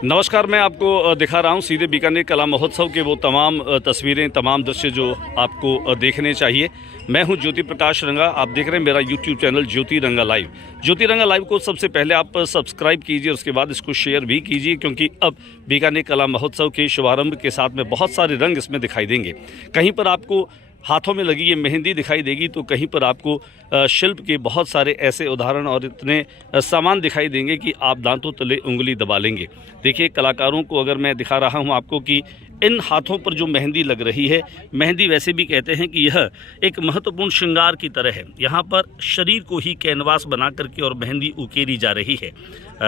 नमस्कार, मैं आपको दिखा रहा हूं सीधे बीकानेर कला महोत्सव के वो तमाम तस्वीरें, तमाम दृश्य जो आपको देखने चाहिए। मैं हूं ज्योति प्रकाश रंगा। आप देख रहे हैं मेरा यूट्यूब चैनल ज्योति रंगा लाइव। ज्योति रंगा लाइव को सबसे पहले आप सब्सक्राइब कीजिए, उसके बाद इसको शेयर भी कीजिए, क्योंकि अब बीकानेर कला महोत्सव के शुभारंभ के साथ में बहुत सारे रंग इसमें दिखाई देंगे। कहीं पर आपको हाथों में लगी ये मेहंदी दिखाई देगी, तो कहीं पर आपको शिल्प के बहुत सारे ऐसे उदाहरण और इतने सामान दिखाई देंगे कि आप दांतों तले उंगली दबा लेंगे। देखिए, कलाकारों को अगर मैं दिखा रहा हूं आपको कि इन हाथों पर जो मेहंदी लग रही है, मेहंदी वैसे भी कहते हैं कि यह एक महत्वपूर्ण श्रृंगार की तरह है। यहाँ पर शरीर को ही कैनवास बना करके और मेहंदी उकेरी जा रही है।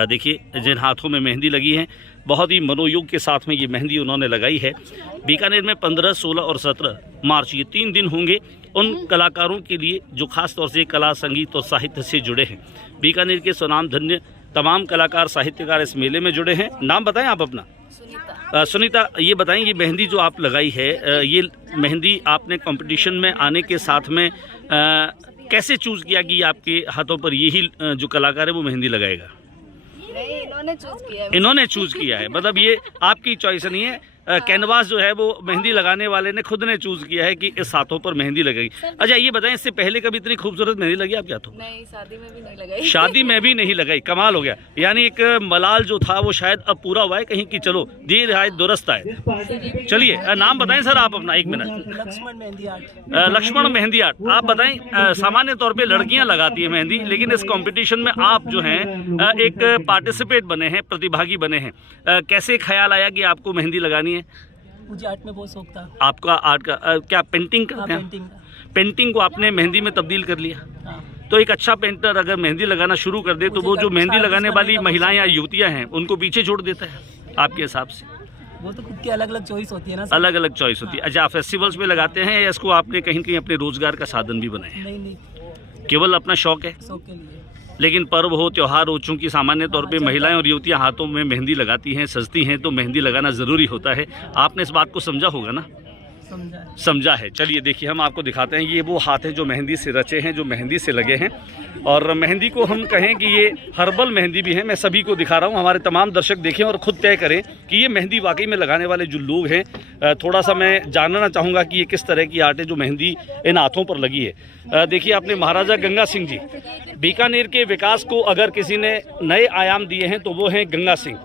देखिए, जिन हाथों में मेहंदी लगी है, बहुत ही मनोयोग के साथ में ये मेहंदी उन्होंने लगाई है। बीकानेर में 15, 16 और 17 मार्च ये 3 दिन होंगे उन कलाकारों के लिए जो खास तौर से कला, संगीत और साहित्य से जुड़े हैं। बीकानेर के स्वनामधन्य तमाम कलाकार, साहित्यकार इस मेले में जुड़े हैं। नाम बताएं आप अपना। सुनीता, ये बताएं, ये मेहंदी जो आप लगाई है, ये मेहंदी आपने कंपटीशन में आने के साथ में कैसे चूज़ किया कि आपके हाथों पर यही जो कलाकार है वो मेहंदी लगाएगा? इन्होंने चूज किया है, मतलब ये आपकी चॉइस नहीं है। कैनवास जो है वो मेहंदी लगाने वाले ने खुद ने चूज किया है कि इस हाथों पर मेहंदी लगेगी। अच्छा, ये बताएं, इससे पहले कभी इतनी खूबसूरत मेहंदी लगी आपके हाथों? नहीं, शादी में भी नहीं लगाई। शादी में भी नहीं लगाई, कमाल हो गया। यानी एक मलाल जो था वो शायद अब पूरा हुआ है कहीं की। चलो, देर आए दुरुस्त आए। चलिए, नाम बताएं सर आप अपना, 1 minute. Laxman mehndi art. Laxman mehndi art. आप बताएं, सामान्य तौर पे लड़कियां लगाती है मेहंदी, लेकिन इस कंपटीशन में आप जो हैं एक पार्टिसिपेट बने हैं, प्रतिभागी बने हैं। कैसे ख्याल आया कि आपको मेहंदी लगानी है? मुझे आर्ट में बहुत शौक था। आपका आर्ट का क्या पेंटिंग करते हैं? पेंटिंग को आपने मेहंदी में तब्दील कर लिया। तो एक अच्छा पेंटर अगर मेहंदी लगाना शुरू कर दे तो वो जो मेहंदी लगाने वाली महिलाएं या युवतियां हैं उनको पीछे छोड़ देता है आपके हिसाब से? वो तो खुद की अलग अलग चॉइस होती है ना। अलग अलग चॉइस होती है। अच्छा, फेस्टिवल्स में लगाते हैं या इसको आपने कहीं कहीं अपने रोजगार का साधन भी बनाया? नहीं, केवल अपना शौक है? शौक के लिए। लेकिन पर्व हो, त्योहार हो, चूँकि सामान्य तौर पे महिलाएं और युवतियां हाथों में मेहंदी लगाती हैं, सजती हैं, तो मेहंदी लगाना ज़रूरी होता है। आपने इस बात को समझा होगा ना? समझा है। चलिए, देखिए, हम आपको दिखाते हैं। ये वो हाथ हैं जो मेहंदी से रचे हैं, जो मेहंदी से लगे हैं। और मेहंदी को हम कहें कि ये हर्बल मेहंदी भी है। मैं सभी को दिखा रहा हूँ, हमारे तमाम दर्शक देखें और ख़ुद तय करें कि ये मेहंदी वाकई में लगाने वाले जो लोग हैं। थोड़ा सा मैं जानना चाहूँगा कि ये किस तरह की आर्ट है जो मेहंदी इन हाथों पर लगी है। देखिए, आपने महाराजा गंगा सिंह जी, बीकानेर के विकास को अगर किसी ने नए आयाम दिए हैं तो वो हैं गंगा सिंह।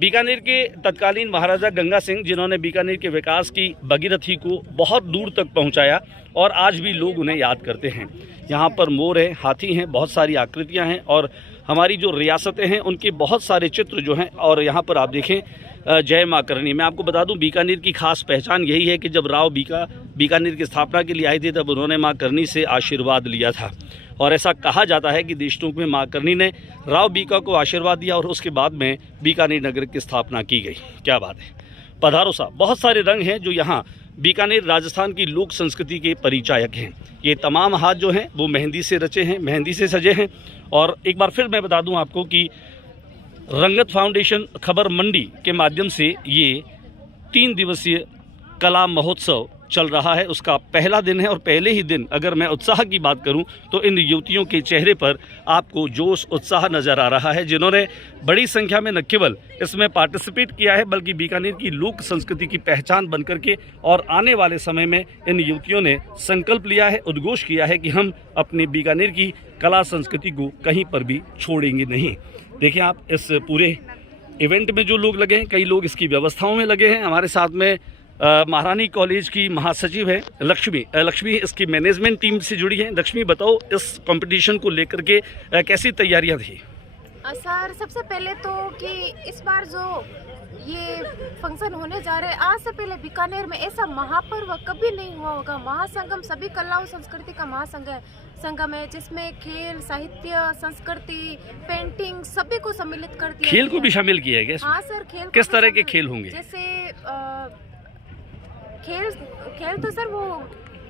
बीकानेर के तत्कालीन महाराजा गंगा सिंह, जिन्होंने बीकानेर के विकास की भगीरथी को बहुत दूर तक पहुंचाया, और आज भी लोग उन्हें याद करते हैं। यहाँ पर मोर हैं, हाथी हैं, बहुत सारी आकृतियाँ हैं, और हमारी जो रियासतें हैं उनके बहुत सारे चित्र जो हैं। और यहाँ पर आप देखें, जय माँ करणी। मैं आपको बता दूं, बीकानेर की खास पहचान यही है कि जब राव बीकानेर की स्थापना के लिए आए थे तब उन्होंने माँ करणी से आशीर्वाद लिया था। और ऐसा कहा जाता है कि देशटोक में माँ करणी ने राव बीका को आशीर्वाद दिया और उसके बाद में बीकानेर नगर की स्थापना की गई। क्या बात है। पधारो साहब। बहुत सारे रंग हैं जो यहाँ बीकानेर राजस्थान की लोक संस्कृति के परिचायक हैं। ये तमाम हाथ जो हैं वो मेहंदी से रचे हैं, मेहंदी से सजे हैं। और एक बार फिर मैं बता दूं आपको कि रंगत फाउंडेशन खबर मंडी के माध्यम से ये 3 दिवसीय कला महोत्सव चल रहा है। उसका पहला दिन है, और पहले ही दिन अगर मैं उत्साह की बात करूं तो इन युवतियों के चेहरे पर आपको जोश, उत्साह नज़र आ रहा है, जिन्होंने बड़ी संख्या में न केवल इसमें पार्टिसिपेट किया है बल्कि बीकानेर की लोक संस्कृति की पहचान बनकर के, और आने वाले समय में इन युवतियों ने संकल्प लिया है, उद्घोष किया है कि हम अपने बीकानेर की कला संस्कृति को कहीं पर भी छोड़ेंगे नहीं। देखिए, आप इस पूरे इवेंट में जो लोग लगे हैं, कई लोग इसकी व्यवस्थाओं में लगे हैं। हमारे साथ में महारानी कॉलेज की महासचिव है लक्ष्मी इसकी मैनेजमेंट टीम से जुड़ी है। लक्ष्मी, बताओ, इस कंपटीशन को लेकर के कैसी तैयारियां थी? सर, सबसे पहले तो कि इस बार जो ये फंक्शन होने जा रहे हैं, आज से पहले बीकानेर में ऐसा महापर्व कभी नहीं हुआ होगा। महासंगम सभी कलाओं संस्कृति का संगम है, जिसमें खेल, साहित्य, संस्कृति, पेंटिंग सभी को सम्मिलित कर दिया। खेल को भी शामिल किया गया? हाँ सर, खेल। किस तरह के खेल होंगे? जैसे खेल तो सर वो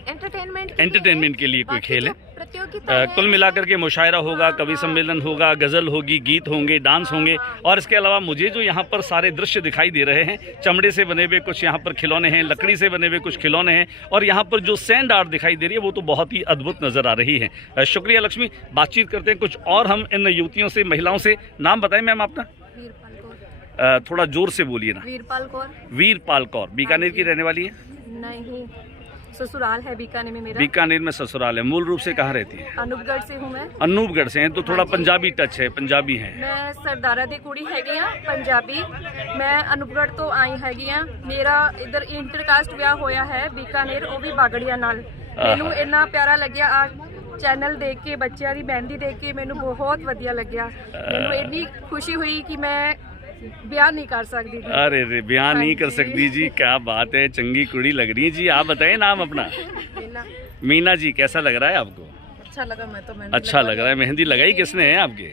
एंटरटेनमेंट के लिए कोई खेल है? प्रतियोगिता कुल मिलाकर के मुशायरा होगा, कवि सम्मेलन होगा, गज़ल होगी, गीत होंगे, डांस होंगे। और इसके अलावा मुझे जो यहाँ पर सारे दृश्य दिखाई दे रहे हैं, चमड़े से बने हुए कुछ यहाँ पर खिलौने हैं, लकड़ी से बने हुए कुछ खिलौने हैं, और यहाँ पर जो सैंड आर्ट दिखाई दे रही है वो तो बहुत ही अद्भुत नज़र आ रही है। शुक्रिया बातचीत करते हैं कुछ और हम इन युवतियों से, महिलाओं से। नाम बताएं मैम अपना। थोड़ा जोर से बोलिए ना। वीरपाल कौर। वीरपाल कौर बीकानेर की रहने वाली है? नहीं, ससुराल है बीकानेर में मेरा। बीकानेर में ससुराल है। मूल रूप से कहाँ रहती है? अनूपगढ़ से हूँ मैं। अनूपगढ़ से हैं तो थोड़ा पंजाबी टच है, पंजाबी हैं। मैं सरदारा दी कुड़ी हैगी हाँ पंजाबी। मैं अनूपगढ़ तो आई हैगी हाँ। मेरा इधर इंटरकास्ट विआह होया है बीकानेर, ਉਹ ਵੀ ਬਾਗੜੀਆਂ ਨਾਲ। ਮੈਨੂੰ ਇੰਨਾ ਪਿਆਰਾ ਲੱਗਿਆ ਆ ਚੈਨਲ ਦੇਖ ਕੇ, ਬੱਚਿਆਂ ਦੀ ਮਹਿੰਦੀ ਦੇਖ ਕੇ ਮੈਨੂੰ ਬਹੁਤ ਵਧੀਆ ਲੱਗਿਆ। ਮੈਨੂੰ ਇੰਨੀ ਖੁਸ਼ੀ ਹੋਈ कि मैं बयान नहीं कर सकती थी। अरे रे बयान नहीं कर सकती जी, क्या बात है, चंगी कुड़ी लग रही है जी। आप बताएं नाम अपना। मीना जी, कैसा लग रहा है आपको? अच्छा लगा। मैं तो अच्छा लग रहा है। मेहंदी लगाई किसने है आपके?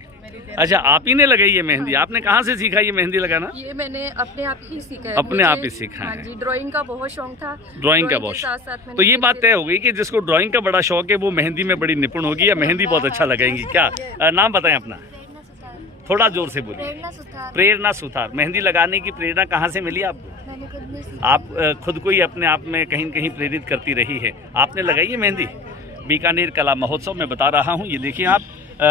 अच्छा, आप ही ने लगाई है मेहंदी? आपने कहाँ से सीखा ये मेहंदी लगाना? ये मैंने अपने आप ही सीखा है। अपने आप ही सीखा है। हाँ जी, ड्राइंग का बहुत शौक था। ड्राइंग का बहुत साथ साथ तो ये बात तय हो गई कि जिसको ड्राइंग का बड़ा शौक है वो मेहंदी में बड़ी निपुण होगी या मेहंदी बहुत अच्छा लगाएंगी। क्या नाम बताएं अपना? थोड़ा जोर से बोलिए। प्रेरणा सुथार। मेहंदी लगाने की प्रेरणा कहाँ से मिली आपको? आप खुद को ही अपने आप में कहीं न कहीं प्रेरित करती रही है। आपने लगाई है मेहंदी? बीकानेर कला महोत्सव में बता रहा हूँ, ये देखिए आप,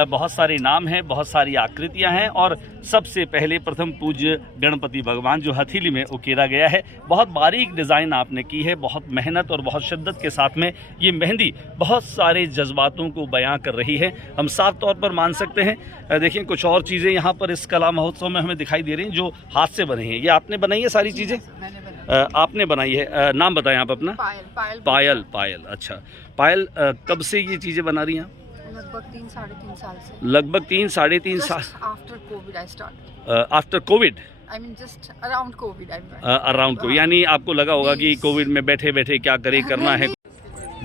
बहुत सारे नाम हैं, बहुत सारी आकृतियां हैं और सबसे पहले प्रथम पूज्य गणपति भगवान जो हथेली में उकेरा गया है। बहुत बारीक डिज़ाइन आपने की है, बहुत मेहनत और बहुत शिद्दत के साथ में ये मेहंदी बहुत सारे जज्बातों को बयां कर रही है, हम साफ तौर पर मान सकते हैं। देखिए कुछ और चीज़ें यहाँ पर इस कला महोत्सव में हमें दिखाई दे रही हैं जो हाथ से बनी हैं। ये आपने बनाई है सारी चीज़ें? आपने बनाई है। नाम बताएं आप अपना। पायल। पायल। पायल, अच्छा पायल, कब से ये चीज़ें बना रही हैं? लगभग 3-3.5 साल से। लगभग 3-3.5 साल। After Covid I start. After Covid? I mean just around Covid. Around Covid, यानी आपको लगा होगा कि कोविड में बैठे बैठे क्या करें, करना है।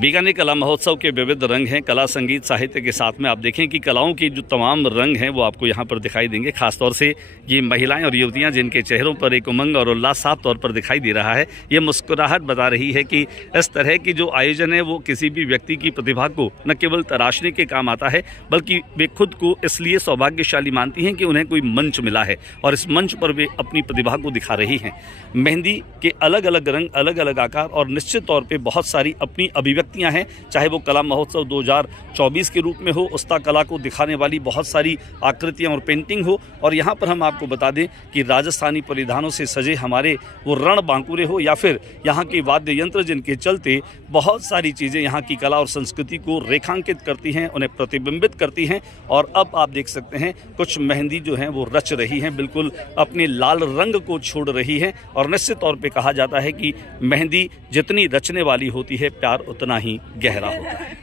बीकानेर कला महोत्सव के विविध रंग हैं, कला संगीत साहित्य के साथ में आप देखें कि कलाओं के जो तमाम रंग हैं वो आपको यहाँ पर दिखाई देंगे। खासतौर से ये महिलाएं और युवतियाँ जिनके चेहरों पर एक उमंग और उल्लास साफ तौर पर दिखाई दे रहा है, ये मुस्कुराहट बता रही है कि इस तरह की जो आयोजन है वो किसी भी व्यक्ति की प्रतिभा को न केवल तराशने के काम आता है बल्कि वे खुद को इसलिए सौभाग्यशाली मानती हैं कि उन्हें कोई मंच मिला है और इस मंच पर वे अपनी प्रतिभा को दिखा रही हैं। मेहंदी के अलग अलग रंग, अलग अलग आकार और निश्चित तौर पर बहुत सारी अपनी अभिव्यक्तियाँ हैं, चाहे वो कला महोत्सव 2024 के रूप में हो, उस्ता कला को दिखाने वाली बहुत सारी आकृतियां और पेंटिंग हो, और यहाँ पर हम आपको बता दें कि राजस्थानी परिधानों से सजे हमारे वो रण बांकुरे हो या फिर यहाँ के वाद्य यंत्र जिनके चलते बहुत सारी चीज़ें यहाँ की कला और संस्कृति को रेखांकित करती हैं, उन्हें प्रतिबिंबित करती हैं। और अब आप देख सकते हैं कुछ मेहंदी जो हैं वो रच रही हैं, बिल्कुल अपने लाल रंग को छोड़ रही हैं। और निश्चित तौर पे कहा जाता है कि मेहंदी जितनी रचने वाली होती है, प्यार उतना ही गहरा होता है।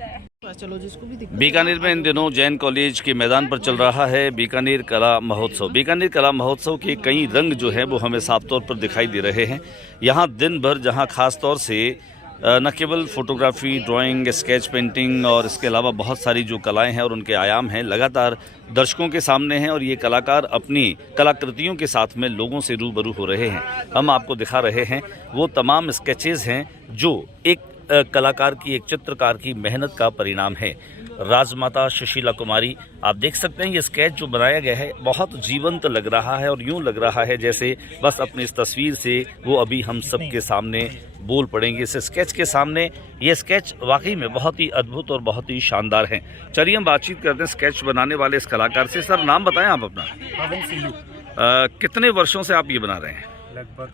बीकानेर में इन दिनों जैन कॉलेज के मैदान पर चल रहा है बीकानेर कला महोत्सव। बीकानेर कला महोत्सव के कई रंग जो हैं वो हमें साफ तौर पर दिखाई दे रहे हैं। यहाँ दिन भर जहाँ खास तौर से न केवल फोटोग्राफी, ड्राइंग, स्केच पेंटिंग और इसके अलावा बहुत सारी जो कलाएं हैं और उनके आयाम हैं लगातार दर्शकों के सामने हैं और ये कलाकार अपनी कलाकृतियों के साथ में लोगों से रूबरू हो रहे हैं। हम आपको दिखा रहे हैं वो तमाम स्केचेस हैं जो एक कलाकार की, एक चित्रकार की मेहनत का परिणाम है। राजमाता सुशीला कुमारी, आप देख सकते हैं ये स्केच जो बनाया गया है बहुत जीवंत लग रहा है और यूं लग रहा है जैसे बस अपनी इस तस्वीर से वो अभी हम सब के सामने बोल पड़ेंगे। इस स्केच के सामने ये स्केच वाकई में बहुत ही अद्भुत और बहुत ही शानदार है। चलिए हम बातचीत करते हैं स्केच बनाने वाले इस कलाकार से। सर नाम बताएं आप अपना। कितने वर्षों से आप ये बना रहे हैं? लगभग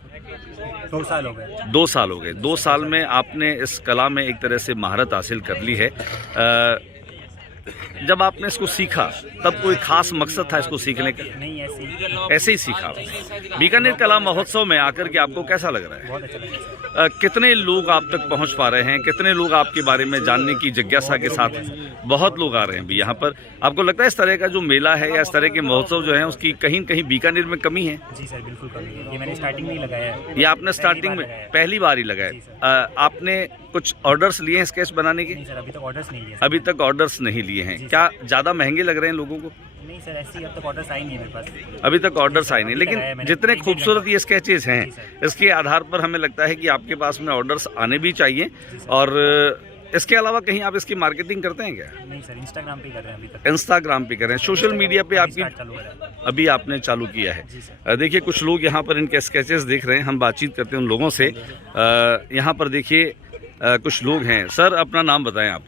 2 साल हो गए। 2 साल हो गए। 2 साल में आपने इस कला में एक तरह से महारत हासिल कर ली है। जब आपने इसको सीखा तब कोई खास मकसद था इसको सीखने का? नहीं, ऐसे ही सीखा। बीकानेर कला महोत्सव में आकर के आपको कैसा लग रहा है? बहुत अच्छा लगा। कितने लोग आप तक पहुंच पा रहे हैं? कितने लोग आपके बारे में जानने की जिज्ञासा के साथ? बहुत लोग आ रहे हैं भी यहाँ पर। आपको लगता है इस तरह का जो मेला है या इस तरह के महोत्सव जो है उसकी कहीं न कहीं बीकानेर में कमी है? जी सर, बिल्कुल कमी है। ये मैंने स्टार्टिंग में ही लगाया है। ये आपने स्टार्टिंग में पहली बार ही लगाया? आपने कुछ ऑर्डर्स लिए हैं स्केच बनाने के? नहीं सर, अभी तक ऑर्डर्स नहीं लिए। अभी तक ऑर्डर्स नहीं लिए हैं। क्या ज़्यादा महंगे लग रहे हैं लोगों को? नहीं सर, ऐसे ही अब तक ऑर्डर्स आई नहीं है मेरे पास। अभी तक ऑर्डर्स आए नहीं, लेकिन जितने खूबसूरत ये स्केचेस हैं इसके आधार पर हमें लगता है कि आपके पास में ऑर्डर्स आने भी चाहिए। और इसके अलावा कहीं आप इसकी मार्केटिंग करते हैं क्या? नहीं सर, इंस्टाग्राम पे कर रहे हैं अभी तक। इंस्टाग्राम पे कर रहे हैं, सोशल मीडिया पे आपकी अभी आपने चालू किया है? देखिए कुछ लोग यहाँ पर इनके स्केचेस देख रहे हैं, हम बातचीत करते हैं उन लोगों से। यहाँ पर देखिए कुछ लोग हैं। सर अपना नाम बताएं आप।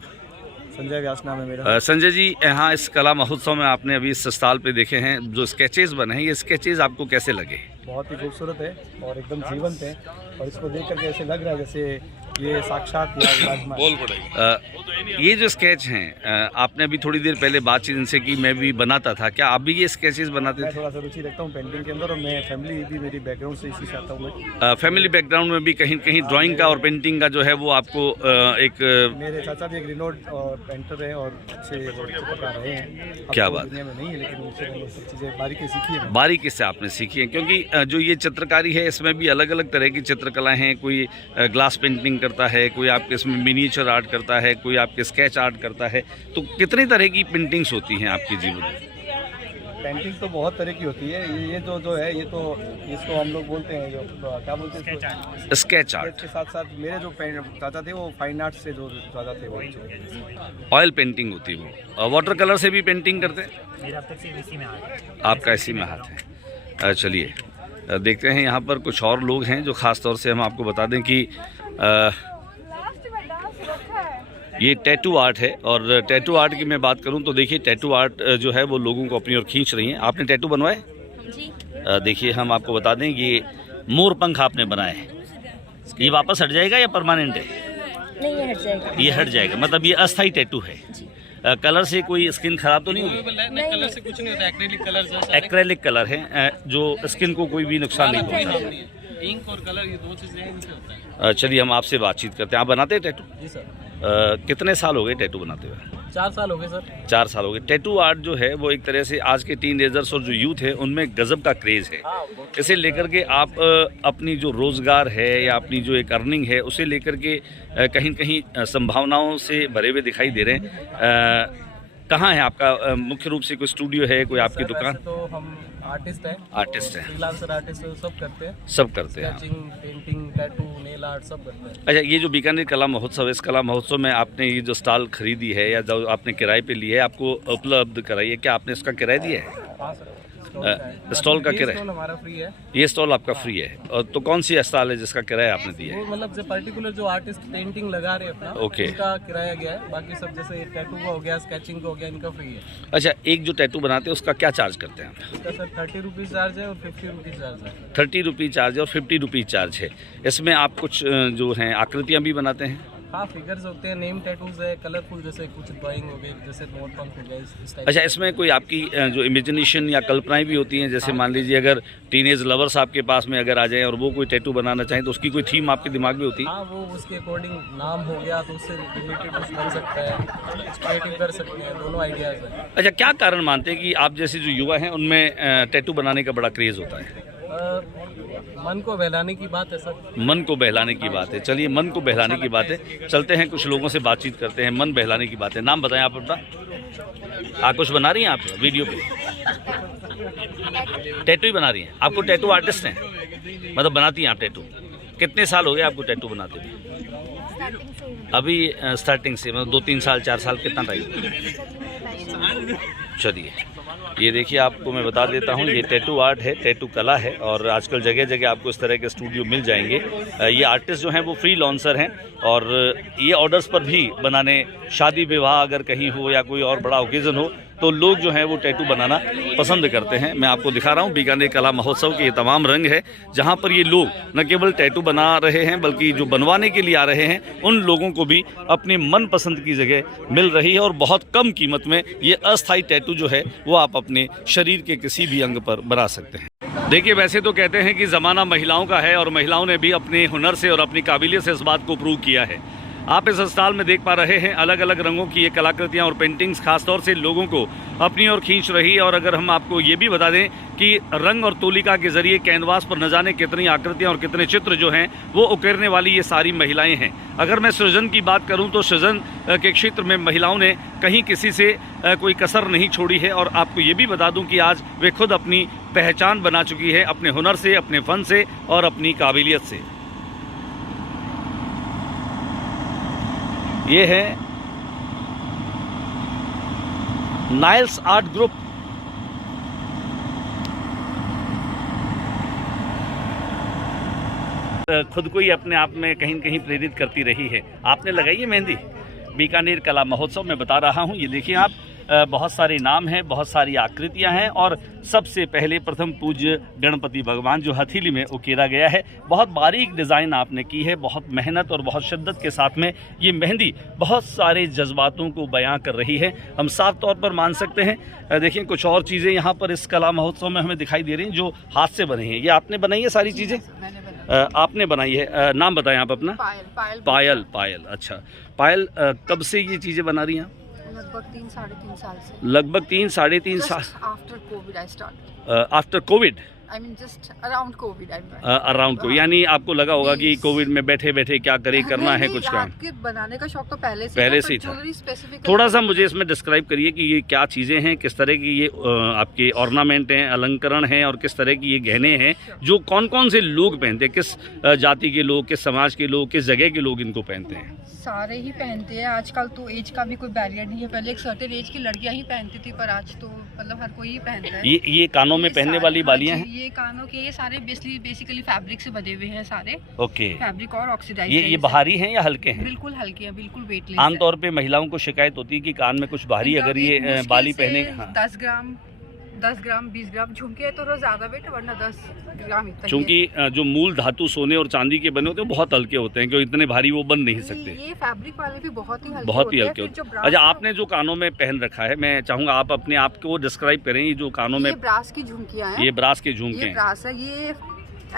संजय व्यास नाम है मेरा। संजय जी, यहाँ इस कला महोत्सव में आपने अभी इस स्टॉल पे देखे हैं जो स्केचेस बने हैं, ये स्केचेस आपको कैसे लगे? बहुत ही खूबसूरत है और एकदम जीवंत है और इसको देख करके ऐसे लग रहा है जैसे ये साक्षात ये जो स्केच हैं आपने अभी थोड़ी देर पहले बातचीत इनसे की, मैं भी बनाता था, क्या आप भी ये स्केचेस बनाते मैं थे? थोड़ा सा रुचि रखता हूँ पेंटिंग के अंदर और मैं फैमिली भी मेरी बैकग्राउंड से इसी से आता हूँ। फैमिली बैकग्राउंड में भी कहीं कहीं ड्राइंग का और पेंटिंग का जो है वो आपको एक मेरे चाचा भी एक रिनोड पेंटर है और अच्छे चित्रकार रहे हैं। अब क्या तो बात दुनिया में नहीं है लेकिन उनसे मैंने सब चीज़ें बारीकी सीखी है। बारीकी से आपने सीखी है, क्योंकि जो ये चित्रकारी है इसमें भी अलग अलग तरह की चित्रकलाएं हैं। कोई ग्लास पेंटिंग करता है, कोई आपके इसमें मिनिएचर आर्ट करता है, कोई आपके स्केच आर्ट करता है। तो कितनी तरह की पेंटिंग्स होती हैं आपके जीवन में? पेंटिंग तो बहुत तरह की होती है। ये जो है ये तो इसको हम लोग बोलते हैं, जो क्या बोलते हैं, स्केच आर्ट के साथ साथ मेरे जो चाचा थे वो फाइन आर्ट से जो ज़्यादा थे वो ऑयल पेंटिंग होती है वो। वाटर कलर से भी पेंटिंग करते हैं? मेरा अब तक सिर्फ इसी में हाथ है। आपका इसी में हाथ है। चलिए देखते हैं यहाँ पर कुछ और लोग हैं जो ख़ास तौर से हम आपको बता दें कि ये टैटू आर्ट है। और टैटू आर्ट की मैं बात करूं तो देखिए टैटू आर्ट जो है वो लोगों को अपनी ओर खींच रही हैं। आपने टैटू बनवाए? जी। देखिए हम आपको बता दें कि ये मोर पंख आपने बनाए हैं। ये वापस हट जाएगा या परमानेंट है? नहीं, ये हट जाएगा। ये हट जाएगा, मतलब ये अस्थाई टैटू है। कलर से कोई स्किन खराब तो नहीं होगी? नहीं, कलर से कुछ नहीं होता, एक्रेलिक कलर एक्रेलिक कलर है जो स्किन को कोई भी नुकसान नहीं पहुंचाता। इंक और कलर ये दो चीजें हैं, इनसे होता है। चलिए हम आपसे बातचीत करते हैं। आप बनाते हैं टैटू? जी सर। कितने साल हो गए टैटू बनाते हुए? 4 साल हो गए सर। 4 साल हो गए। टैटू आर्ट जो है वो एक तरह से आज के टीनेजर्स और जो यूथ है उनमें गजब का क्रेज़ है। इसे लेकर के आप अपनी जो रोज़गार है या अपनी जो एक अर्निंग है उसे लेकर के कहीं कहीं संभावनाओं से भरे हुए दिखाई दे रहे हैं। कहाँ है आपका मुख्य रूप से कोई स्टूडियो है, कोई आपकी सर, दुकान? वैसे तो हम आर्टिस्ट हैं। आर्टिस्ट हैं। फ्रीलांसर आर्टिस्ट सब करते हैं। सब करते हैं आप। Sketching, painting, tattoo, nail art सब करते हैं। अच्छा, ये जो बीकानेर कला महोत्सव है, इस कला महोत्सव में आपने ये जो स्टॉल खरीदी है या जो आपने किराए पे ली है, आपको उपलब्ध कराई है, क्या आपने इसका किराया दिया है? हाँ सर, स्टॉल का ये किराया? स्टॉल हमारा फ्री है। ये स्टॉल आपका फ्री है। और तो कौन सी स्टॉल है जिसका किराया आपने दिया वो है? मतलब जो पर्टिकुलर जो आर्टिस्ट पेंटिंग लगा रहे हैं अपना, ओके। उसका किराया गया है। बाकी सब जैसे टैटू का हो गया, स्केचिंग का हो गया, इनका फ्री है। अच्छा, एक जो टैटू बनाते हैं उसका क्या चार्ज करते हैं आप? इसका सर 30 रुपीज़ चार्ज है और 50 रुपीज़ चार्ज है। 30 रुपीज़ चार्ज है और 50 रुपीज़ चार्ज है। इसमें आप कुछ जो हैं आकृतियाँ भी बनाते हैं? हाँ, फिगर्स होते हैं, नेम टैटूज है, कलरफुल जैसे कुछ ड्राइंग हो गई, जैसे मोर पंख हो गया, इस टाइप। अच्छा, इसमें कोई आपकी जो इमेजिनेशन या कल्पनाएं भी होती हैं? जैसे मान लीजिए अगर टीनेज लवर्स आपके पास में अगर आ जाएं और वो कोई टैटू बनाना चाहें तो उसकी कोई थीम आपके दिमाग में होती है? हाँ, वो उसके अकॉर्डिंग नाम हो गया तो उससे रिलेटेड कुछ बन सकता है, क्रिएटिव कर सकते हैं, दोनों आइडियाज़ हैं। अच्छा, क्या कारण मानते हैं कि आप जैसे जो युवा हैं उनमें टैटू बनाने का बड़ा क्रेज़ होता है? मन को बहलाने की बात है सर। मन को बहलाने की बात है। चलिए, मन को बहलाने की बात है, चलते हैं कुछ लोगों से बातचीत करते हैं। मन बहलाने की बात है। नाम बताएं आप अपना। कुछ बना रही हैं आप वीडियो पे? टैटू ही बना रही हैं? आपको टैटू आर्टिस्ट हैं, मतलब बनाती हैं आप टैटू? कितने साल हो गए आपको टैटू बनाते हुए? अभी स्टार्टिंग से, मतलब 2-3 साल 4 साल, कितना टाइम? चलिए, ये देखिए आपको मैं बता देता हूँ, ये टैटू आर्ट है, टैटू कला है और आजकल जगह जगह आपको इस तरह के स्टूडियो मिल जाएंगे। ये आर्टिस्ट जो हैं वो फ्री लॉन्सर हैं और ये ऑर्डर्स पर भी बनाने, शादी विवाह अगर कहीं हो या कोई और बड़ा ओकेज़न हो तो लोग जो हैं वो टैटू बनाना पसंद करते हैं। मैं आपको दिखा रहा हूँ बीकानेर कला महोत्सव के ये तमाम रंग है जहाँ पर ये लोग न केवल टैटू बना रहे हैं बल्कि जो बनवाने के लिए आ रहे हैं उन लोगों को भी अपनी मनपसंद की जगह मिल रही है और बहुत कम कीमत में ये अस्थायी टैटू जो है वो आप अपने शरीर के किसी भी अंग पर बना सकते हैं। देखिए, वैसे तो कहते हैं कि ज़माना महिलाओं का है और महिलाओं ने भी अपने हुनर से और अपनी काबिलियत से इस बात को प्रूव किया है। आप इस स्टॉल में देख पा रहे हैं अलग अलग रंगों की ये कलाकृतियाँ और पेंटिंग्स खासतौर से लोगों को अपनी ओर खींच रही है। और अगर हम आपको ये भी बता दें कि रंग और तूलिका के ज़रिए कैनवास पर न जाने कितनी आकृतियाँ और कितने चित्र जो हैं वो उकेरने वाली ये सारी महिलाएं हैं। अगर मैं सृजन की बात करूं तो सृजन के क्षेत्र में महिलाओं ने कहीं किसी से कोई कसर नहीं छोड़ी है। और आपको ये भी बता दूं कि आज वे खुद अपनी पहचान बना चुकी है अपने हुनर से, अपने फ़न से और अपनी काबिलियत से। ये है नाइल्स आर्ट ग्रुप। खुद को ही अपने आप में कहीं न कहीं प्रेरित करती रही है। आपने लगाई है मेहंदी? बीकानेर कला महोत्सव में बता रहा हूँ, ये देखिए आप बहुत सारे नाम हैं, बहुत सारी आकृतियां हैं और सबसे पहले प्रथम पूज्य गणपति भगवान जो हथेली में उकेरा गया है। बहुत बारीक डिज़ाइन आपने की है, बहुत मेहनत और बहुत शिद्दत के साथ में ये मेहंदी बहुत सारे जज्बातों को बयां कर रही है, हम साफ तौर पर मान सकते हैं। देखिए कुछ और चीज़ें यहाँ पर इस कला महोत्सव में हमें दिखाई दे रही हैं जो हाथ से बने हैं। ये आपने बनाई है सारी चीज़ें? आपने बनाई है। नाम बताएं आप अपना। पायल पायल। पायल, अच्छा पायल, कब से ये चीज़ें बना रही हैं? लगभग 3-3.5 साल से। लगभग 3-3.5 साल। After Covid I start. After Covid, I mean just around Covid. Around को, यानी आपको लगा होगा कि कोविड में बैठे बैठे क्या करे, करना है कुछ काम। बनाने का शौक तो पहले से ही था। थोड़ा सा मुझे इसमें डिस्क्राइब करिए कि ये क्या चीज़ें हैं, किस तरह की ये आपके ऑर्नामेंट हैं, अलंकरण हैं और किस तरह की ये गहने हैं जो कौन कौन से लोग पहनते हैं, किस जाति के लोग, किस समाज के लोग, किस जगह के लोग इनको पहनते हैं? सारे ही पहनते हैं आजकल तो, एज का भी कोई बैरियर नहीं है। पहले एक सर्टेन एज की लड़कियां ही पहनती थी, पर आज तो मतलब हर कोई ही पहनता है। ये कानों में पहनने वाली बालियां हैं? ये कानों के, ये सारे बेसिकली फैब्रिक से बने हुए हैं सारे। ओके। फैब्रिक और ऑक्सीडाइज। ये बाहरी हैं या हल्के हैं? बिल्कुल हल्के हैं, बिल्कुल वेटलेस। आमतौर पे महिलाओं को शिकायत होती है कि कान में कुछ भारी, अगर ये बाली पहने। 10 ग्राम 20 ग्राम झुमके है तो रोज ज्यादा वेट, वरना 10 ग्राम इतना। क्योंकि जो मूल धातु सोने और चांदी के बने होते हैं बहुत हल्के होते हैं, क्योंकि इतने भारी वो बन नहीं सकते। ये फैब्रिक वाले भी बहुत ही हल्के होते हैं। अच्छा, आपने जो कानों में पहन रखा है, मैं चाहूंगा आप अपने आप को डिस्क्राइब करें। ये जो कानों में, ब्रास की झुमकियां हैं। ये ब्रास के झुमके हैं। ब्रास है, ये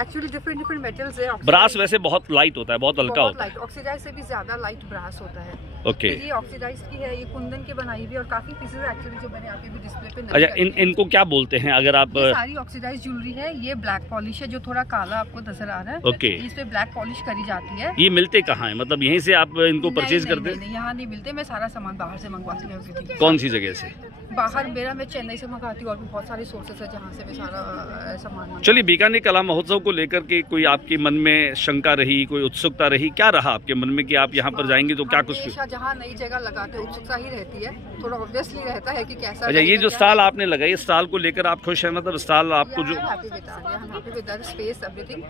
एक्चुअली डिफरेंट मेटल्स है। ब्रास वैसे बहुत लाइट होता है, बहुत हल्का होता है। ऑक्सीडाइज से भी ज्यादा लाइट ब्रास होता है। ओके। ये ऑक्सीडाइज की है, ये कुंदन के बनाई हुई और काफी पीसेस एक्चुअली जो मैंने आपके भी डिस्प्ले पे। अच्छा, इनको क्या बोलते हैं अगर आप? ये सारी ऑक्सीडाइज ज्वेलरी है। ये ब्लैक पॉलिश है जो थोड़ा काला आपको नजर आ रहा है। ओके। इस पे ब्लैक पॉलिश करी जाती है। ये मिलते कहाँ है, मतलब यहीं से आप इनको परचेज करते हैं? यहाँ नहीं मिलते, मैं सारा सामान बाहर से मंगवाती हूँ। कौन सी जगह से? बाहर मेरा, मैं चेन्नई से मंगाती हूँ और भी बहुत सारे सोर्सेस है जहाँ से मैं सारा सामान। चलिए, बीकानेर कला महोत्सव को लेकर के कोई आपके मन में शंका रही, कोई उत्सुकता रही, क्या रहा आपके मन में कि आप यहाँ पर जाएंगे तो क्या कुछ? जहाँ नई जगह लगाते उत्सुकता ही रहती है, थोड़ा ऑब्वियसली रहता है कि कैसा। अच्छा, ये जो स्टॉल आपने लगाई, इस स्टॉल को लेकर आप खुश हैं? मतलब स्टॉल आपको जो हैप्पी विद स्पेस एवरीथिंग।